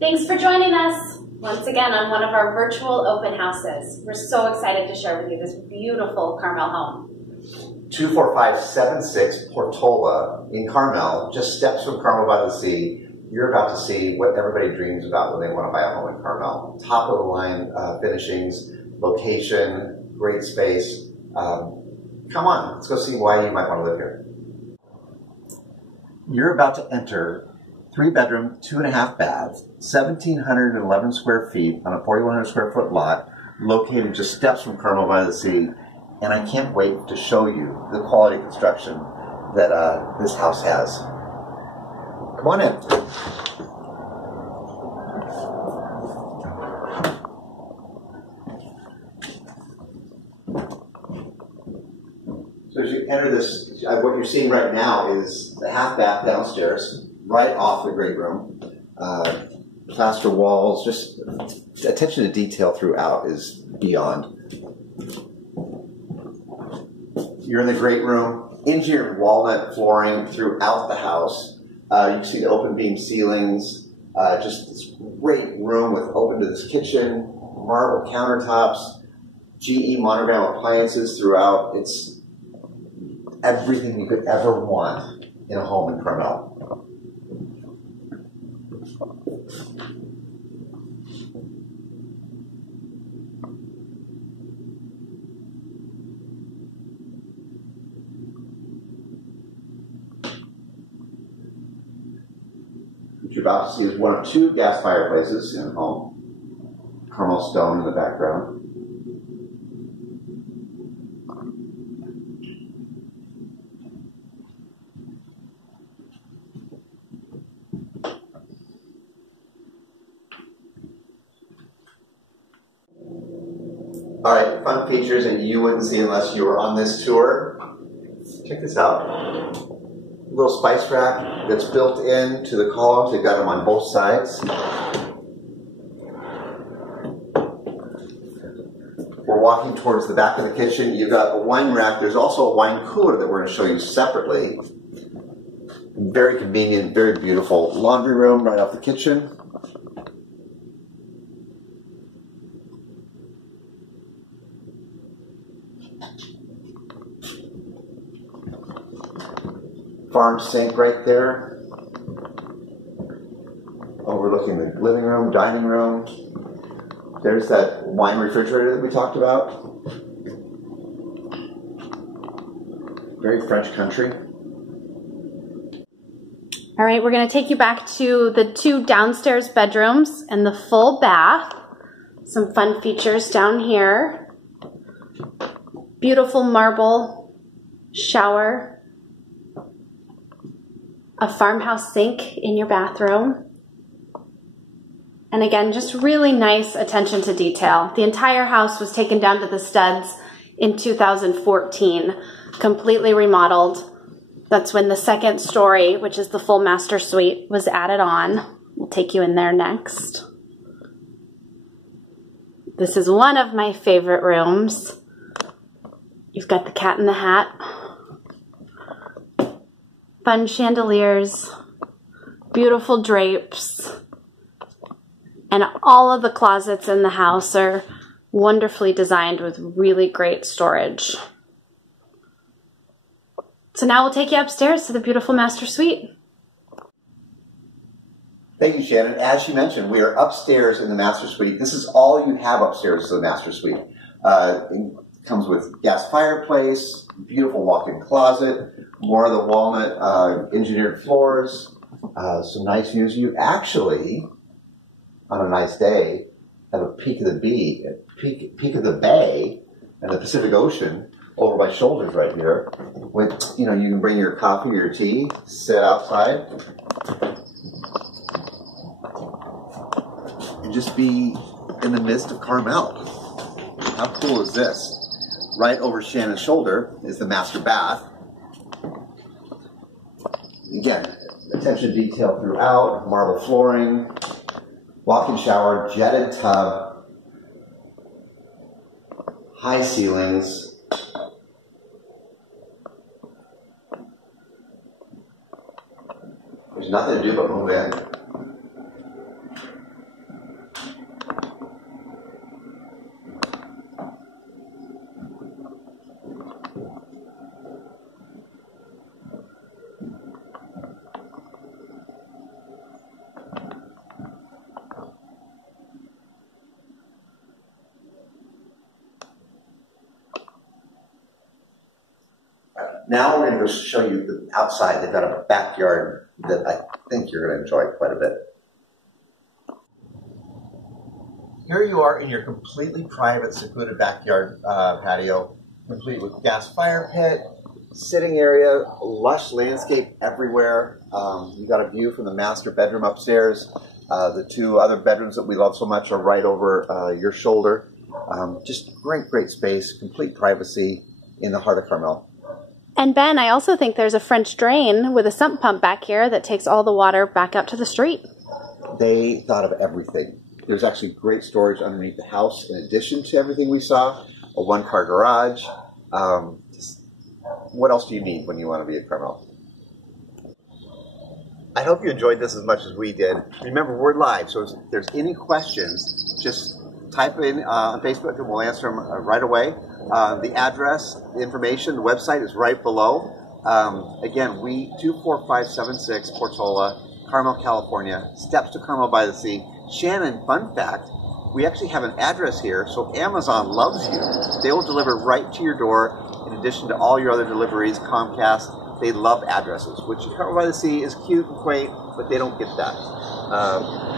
Thanks for joining us once again on one of our virtual open houses. We're so excited to share with you this beautiful Carmel home. 24576 Portola in Carmel, just steps from Carmel by the sea. You're about to see what everybody dreams about when they want to buy a home in Carmel. Top of the line finishings, location, great space. Come on, let's go see why you might want to live here. You're about to enter 3-bedroom, 2.5 baths, 1,711 square feet on a 4,100 square foot lot, located just steps from Carmel by the sea. And I can't wait to show you the quality construction that this house has. Come on in. So as you enter this, what you're seeing right now is the half bath downstairs, right off the great room. Plaster walls, just attention to detail throughout is beyond. You're in the great room, engineered walnut flooring throughout the house. You can see the open beam ceilings, just this great room with open to this kitchen, marble countertops, GE monogram appliances throughout. It's everything you could ever want in a home in Carmel. What you're about to see is one of 2 gas fireplaces in the home. Carmel stone in the background. All right, fun features that you wouldn't see unless you were on this tour. Check this out. Little spice rack that's built into the columns. They've got them on both sides. We're walking towards the back of the kitchen. You've got a wine rack. There's also a wine cooler that we're going to show you separately. Very convenient, very beautiful laundry room right off the kitchen. Farm sink right there, overlooking the living room, dining room. There's that wine refrigerator that we talked about. Very French country. All right, we're going to take you back to the 2 downstairs bedrooms and the full bath. Some fun features down here. Beautiful marble shower. A farmhouse sink in your bathroom. And again, just really nice attention to detail. The entire house was taken down to the studs in 2014, completely remodeled. That's when the 2nd story, which is the full master suite, was added on. We'll take you in there next. This is one of my favorite rooms. You've got the cat in the hat. Fun chandeliers, beautiful drapes, and all of the closets in the house are wonderfully designed with really great storage. So now we'll take you upstairs to the beautiful master suite. Thank you, Shannon. As she mentioned, we are upstairs in the master suite. This is all you have upstairs is the master suite. It comes with gas fireplace, beautiful walk-in closet, more of the walnut engineered floors, some nice views. You actually, on a nice day, have a peek of the bay and the Pacific Ocean over my shoulders right here. With, you know, you can bring your coffee or your tea, sit outside, and just be in the midst of Carmel. How cool is this? Right over Shannon's shoulder is the master bath. Again, attention to detail throughout, marble flooring, walk-in shower, jetted tub, high ceilings. There's nothing to do but move in. Now we're going to go show you the outside. They've got a backyard that I think you're going to enjoy quite a bit. Here you are in your completely private, secluded backyard patio, complete with gas fire pit, sitting area, lush landscape everywhere. You got a view from the master bedroom upstairs. The two other bedrooms that we love so much are right over your shoulder. Just great space, complete privacy in the heart of Carmel. And Ben, I also think there's a French drain with a sump pump back here that takes all the water back up to the street. They thought of everything. There's actually great storage underneath the house in addition to everything we saw. A one-car garage. What else do you need when you want to be at Carmel? I hope you enjoyed this as much as we did. Remember, we're live, so if there's any questions, just type in on Facebook and we'll answer them right away. The address, the information, the website is right below. Again, 24576 Portola, Carmel, California. Steps to Carmel by the Sea. Shannon, fun fact, we actually have an address here, so Amazon loves you. They will deliver right to your door, in addition to all your other deliveries, Comcast. They love addresses, which Carmel by the Sea is cute and quaint, but they don't get that.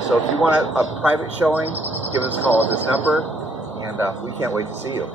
So if you want a private showing, give us a call at this number, and we can't wait to see you.